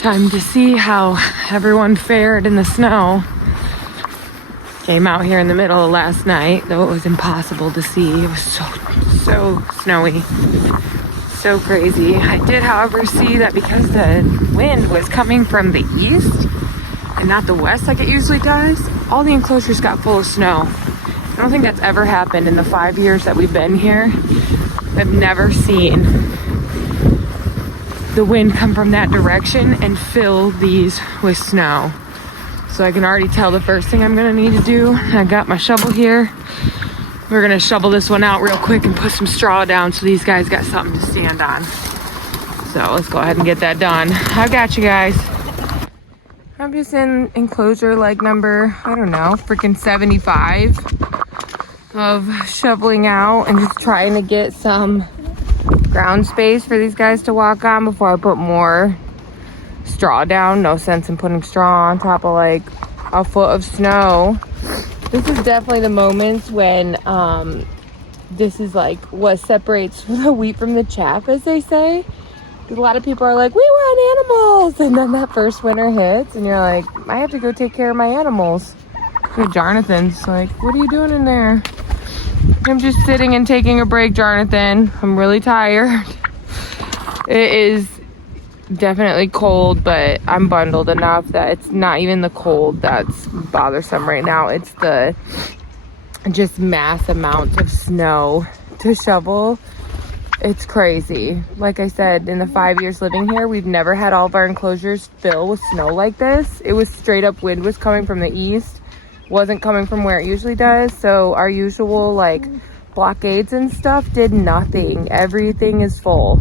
Time to see how everyone fared in the snow. Came out here in the middle of last night, though it was impossible to see. It was so snowy. So crazy. I did, however, see that because the wind was coming from the east and not the west like it usually does, all the enclosures got full of snow. I don't think that's ever happened in the 5 years that we've been here. I've never seen the wind come from that direction and fill these with snow. So I can already tell the first thing I'm gonna need to do. I got my shovel here. We're gonna shovel this one out real quick and put some straw down so these guys got something to stand on. So let's go ahead and get that done. I got you guys. I'm just in enclosure like number, I don't know, freaking 75 of shoveling out and just trying to get some ground space for these guys to walk on before I put more straw down. No sense in putting straw on top of like a foot of snow. This is definitely the moments when this is like what separates the wheat from the chaff, as they say. Because a lot of people are like, we want animals, and then that first winter hits and you're like, I have to go take care of my animals. So Jonathan's like, what are you doing in there? I'm just sitting and taking a break, Jonathan. I'm really tired. It is definitely cold, but I'm bundled enough that it's not even the cold that's bothersome right now. It's the just mass amounts of snow to shovel. It's crazy. Like I said, in the 5 years living here, we've never had all of our enclosures fill with snow like this. It was straight up wind was coming from the east, wasn't coming from where it usually does. So our usual like blockades and stuff did nothing. Everything is full.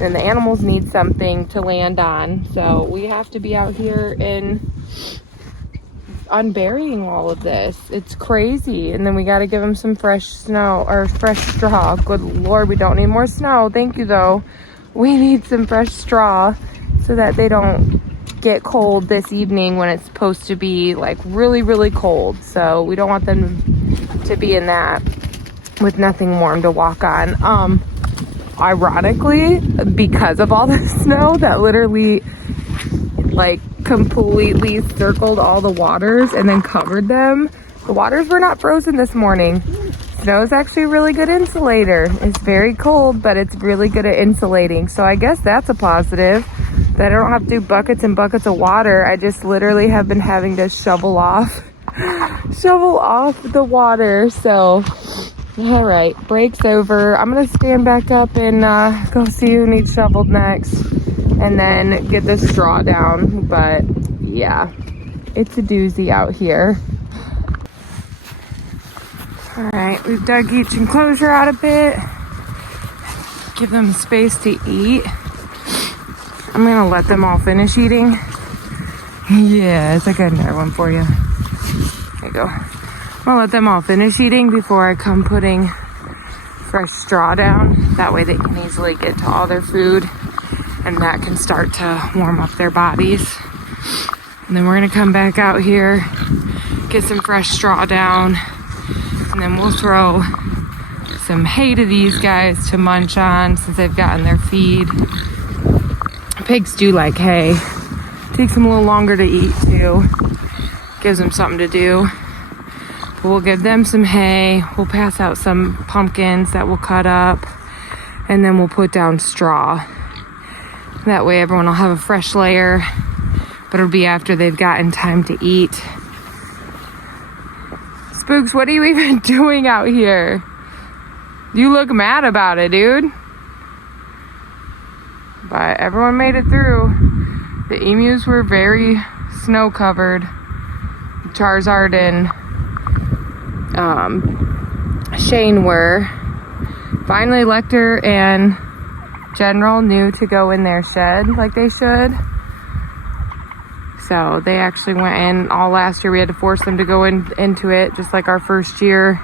And the animals need something to land on. So we have to be out here and unburying all of this. It's crazy. And then we got to give them some fresh snow or fresh straw. Good Lord, we don't need more snow. Thank you, though. We need some fresh straw so that they don't get cold this evening when it's supposed to be like really, really cold. So we don't want them to be in that with nothing warm to walk on. Ironically, because of all the snow that literally like completely circled all the waters and then covered them, the waters were not frozen this morning. Snow is actually a really good insulator. It's very cold, but it's really good at insulating. So I guess that's a positive, that I don't have to do buckets and buckets of water. I just literally have been having to shovel off the water. So all right, break's over. I'm gonna stand back up and go see who needs shoveled next and then get the straw down. But yeah, it's a doozy out here. All right, we've dug each enclosure out a bit. Give them space to eat. I'm gonna let them all finish eating. Yes, I got another one for you. There you go. I'll let them all finish eating before I come putting fresh straw down. That way they can easily get to all their food and that can start to warm up their bodies. And then we're gonna come back out here, get some fresh straw down, and then we'll throw some hay to these guys to munch on since they've gotten their feed. Pigs do like hay. Takes them a little longer to eat too. Gives them something to do. We'll give them some hay. We'll pass out some pumpkins that we'll cut up. And then we'll put down straw. That way everyone will have a fresh layer. But it'll be after they've gotten time to eat. Spooks, what are you even doing out here? You look mad about it, dude. But everyone made it through. The emus were very snow covered. Charizard and Shane were. Finally, Lecter and General knew to go in their shed like they should. So they actually went in all last year. We had to force them to go into it, just like our first year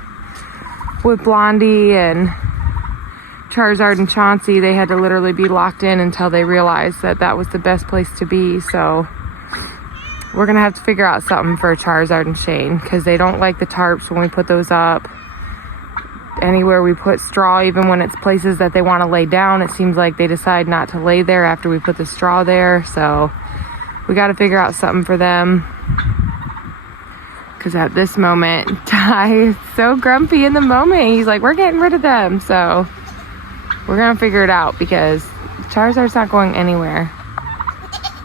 with Blondie and Charizard and Chauncey. They had to literally be locked in until they realized that that was the best place to be. So we're gonna have to figure out something for Charizard and Shane because they don't like the tarps when we put those up. Anywhere we put straw, even when it's places that they want to lay down, it seems like they decide not to lay there after we put the straw there. So We got to figure out something for them. Because at this moment, Ty is so grumpy in the moment. He's like, we're getting rid of them. So we're going to figure it out because Charizard's not going anywhere.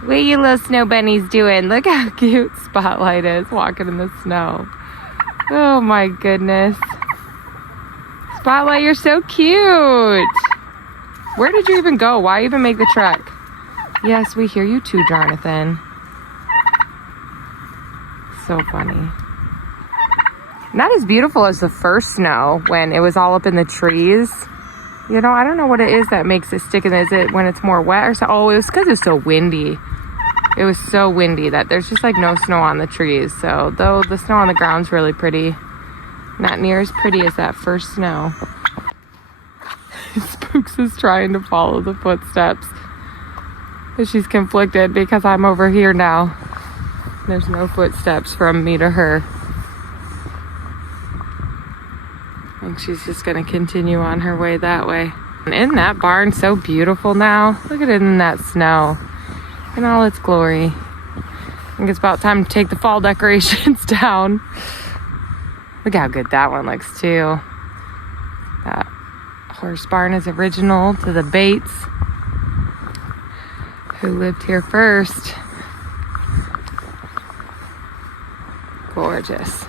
What are you little snow bunnies doing? Look how cute Spotlight is walking in the snow. Oh my goodness. Spotlight, you're so cute. Where did you even go? Why even make the trek? Yes, we hear you too, Jonathan. So funny. Not as beautiful as the first snow when it was all up in the trees. You know, I don't know what it is that makes it stick in. Is it when it's more wet or so? Oh, it was because it's so windy. It was so windy that there's just like no snow on the trees. So though the snow on the ground's really pretty, not near as pretty as that first snow. Spooks is trying to follow the footsteps. But she's conflicted because I'm over here now. There's no footsteps from me to her. I think she's just gonna continue on her way that way. And isn't that barn so beautiful now? Look at it in that snow in all its glory. I think it's about time to take the fall decorations down. Look how good that one looks too. That horse barn is original to the Bates, who lived here first. Gorgeous.